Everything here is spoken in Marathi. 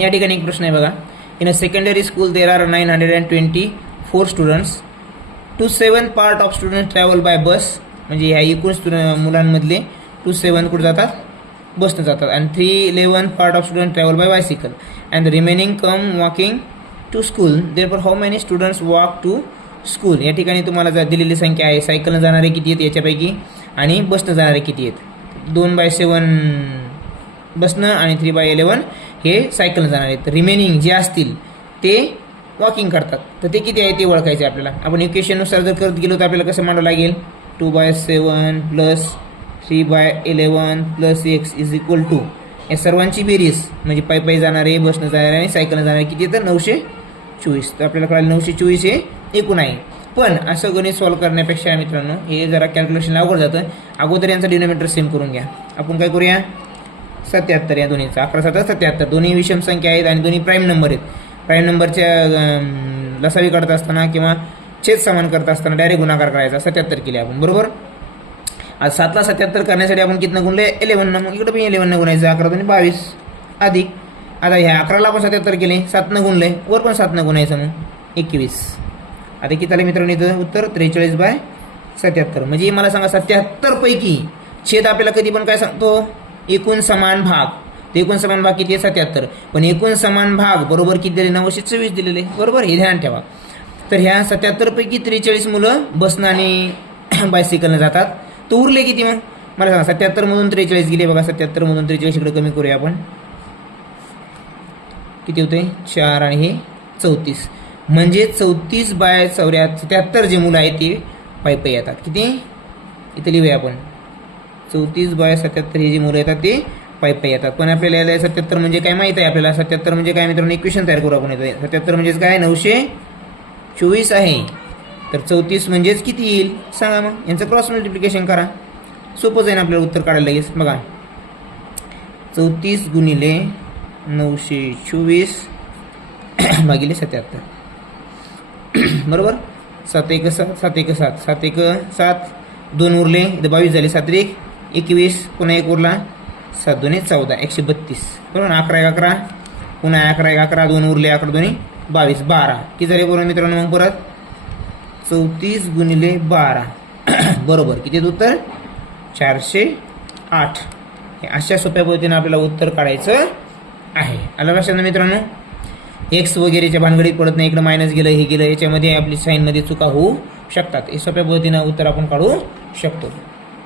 या ठिकाणी एक प्रश्न आहे बघा. In a secondary school there are 924 students. Two 7 part of student travel by bus. म्हणजे ह्या एकूण मुलांमधले 2 7 कुठे जातात, बसनं जातात. आणि 311 part of student travel by bicycle and the remaining come walking to school. Therefore how many students walk to school. या ठिकाणी तुम्हाला दिलेली संख्या आहे. सायकलनं जाणारे किती आहेत याच्यापैकी आणि बसनं जाणारे किती आहेत. 2/7 बसनं आणि 3/11 हे सायकलनं जाणार आहेत. रिमेनिंग जे असतील ते वॉकिंग करतात. तर ते किती आहे ते ओळखायचे आपल्याला. आपण इक्वेशननुसार जर करत गेलो तर आपल्याला कसं मांडावं लागेल. 2/7 plus 3/11 plus x is equal to या सर्वांची बेरीज म्हणजे पायी जाणारे, बसनं जाणारे आणि सायकलनं जाणारे किती तर 924. तर आपल्याला कळालं 924 हे एकूण आहे. पण असं गणित सॉल्व्ह करण्यापेक्षा मित्रांनो हे जरा कॅल्क्युलेशनला अवघड जातं. अगोदर यांचा डिनोमिनेटर सेम करून घ्या. आपण काय करूया 77 या दोन्हीचा 11 7 77 दोन्ही विषम संख्या आहेत आणि दोन्ही प्राईम नंबर आहेत. प्राईम नंबरच्या लसावी काढत असताना किंवा छेद समान करत असताना डायरेक्ट गुणाकार करायचा. 77 केले आपण बरोबर. आज 7ला 77 करण्यासाठी आपण कितनं गुणले 11. मग इकडे पण 11 गुणायचं. 11 2 22 अधिक आता ह्या 11ला पण 77 केले 7 गुणले वर पण 7 गुणायचं मग 21. आता किती आले मित्रांनो इथं उत्तर 43/77. म्हणजे मला सांगा 77 पैकी छेद आपल्याला कधी पण काय सांगतो एकूण समान भाग. ते एकूण समान भाग किती आहे 77. पण एकूण समान भाग बरोबर किती दिले 924 दिलेले बरोबर. हे ध्यान ठेवा. तर ह्या 77 पैकी 43 मुलं बसनं आणि बायसिकलनं जातात. तर उरले किती मग मला सांगा. 77 मधून 43 गेले बघा. 77 मधून 43 इकडे कमी करूया आपण. किती होते 4 आणि हे 34. म्हणजे 34/77 जे मुलं आहेत ते पायी येतात. किती इथे लिहूया आपण 34/77 हे जे मुलं येतात ते पायी येतात. पण आपल्याला याला 77 म्हणजे काय माहिती आहे आपल्याला. 77 म्हणजे काय मित्रांनो इक्वेशन तयार करू आपण. येतं 77 म्हणजेच काय 924 आहे. तर 34 म्हणजेच किती येईल सांगा. मग यांचं क्रॉस मल्टिप्लिकेशन करा. सोपं जाईल आपल्याला उत्तर काढायला लगेच. बघा 34 गुणिले 924 भागिले 77 बरोबर. 7 1 7 7 1 7 7 1 7 2 उरले इथं 22 झाले. 7 1 21 पुन्हा 1 उरला 7 2 14 132 बरोबर. 11 1 11 पुन्हा 11 1 11 2 उरले 11 2 22 12 किती झाले बरोबर मित्रांनो. मग परत 34 गुणिले 12 बरोबर किती उत्तर 408. अशा सोप्या पद्धतीने आपल्याला उत्तर काढायचं आहे. आलं लक्षात मित्रांनो. एक्स वगैरेच्या भानगडीत पडत नाही. इकडं मायनस गेलं हे गेलं याच्यामध्ये आपली साईनमध्ये चुका होऊ शकतात. हे सोप्या पद्धतीनं उत्तर आपण काढू शकतो.